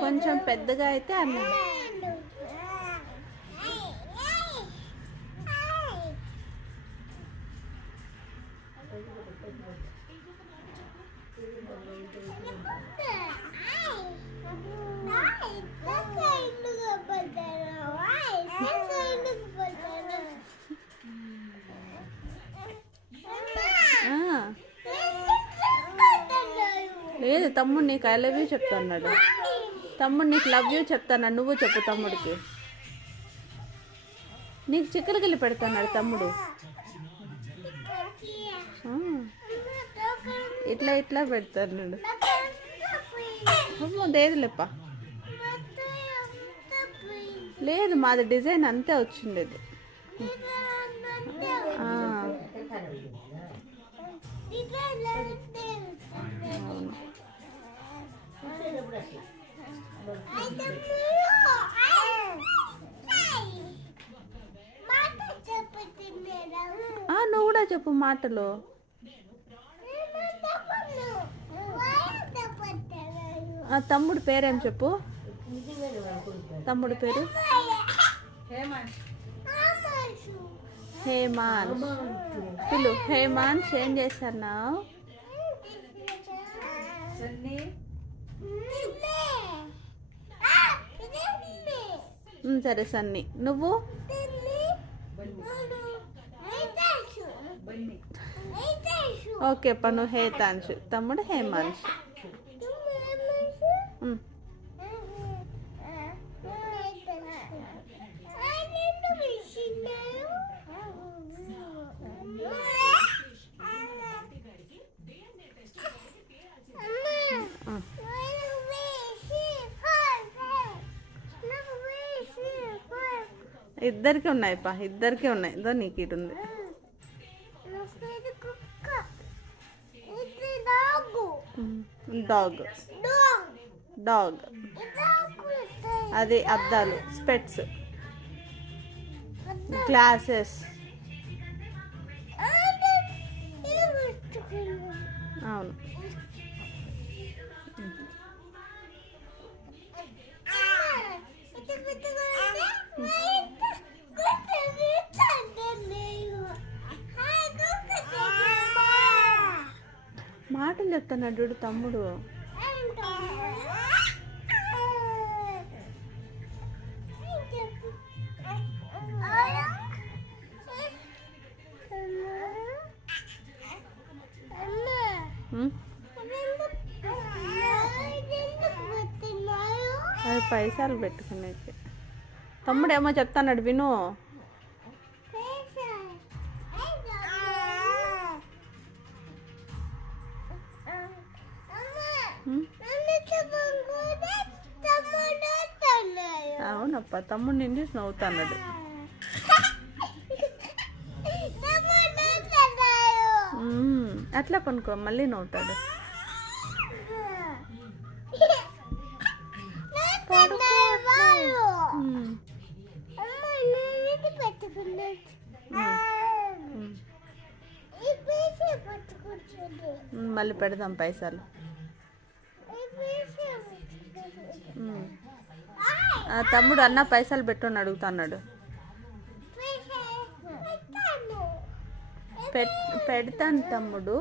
కొంచెం పెద్దగా అయితే అన్నం. లేదు, తమ్ముడు నీకు ఐ లవ్ యూ చెప్తాన్నాడు. తమ్ముడు నీకు లవ్ యూ చెప్తాన్నాడు, నువ్వు చెప్పు తమ్ముడికి. నీకు చిక్కలకిల్లి పెడతాన్నాడు తమ్ముడు. ఇట్లా ఇట్లా పెడతాడు. లేదులేప్ప, లేదు మాది డిజైన్ అంతే వచ్చిండేది. నువ్వు కూడా చెప్పు మాటలు. తమ్ముడు పేరేం చెప్పు. తమ్ముడు పేరు హేమాన్. పిలు హేమాన్. ఏం చేస్తున్నావు? సరే సన్నీ. నువ్వు? ఓకే అప్ప, నువ్వు హేతాంశు. తమ్ముడు హేమాంశ్. ఇద్దరికి ఉన్నాయి పా, ఇద్దరికి ఉన్నాయి. ఇదో నీకు ఇటు ఉంది. డాగ్. డాగ్ అది అద్దాలు, స్పెట్స్, గ్లాసెస్. అవును. మాటలు చెప్తున్నాడు తమ్ముడు. అది పైసలు పెట్టుకునేకి. తమ్ముడు ఏమో చెప్తాన్నాడు, విను. అవునప్ప, తమ్ముడు నిండి నవ్వుతాన్నాడు. అట్లా పనుకో, మళ్ళీ నవ్వుతాడు. మళ్ళీ పెడదాం పైసలు. తమ్ముడు అన్న పైసలు పెట్టుని అడుగుతున్నాడు. పెడతాను తమ్ముడు.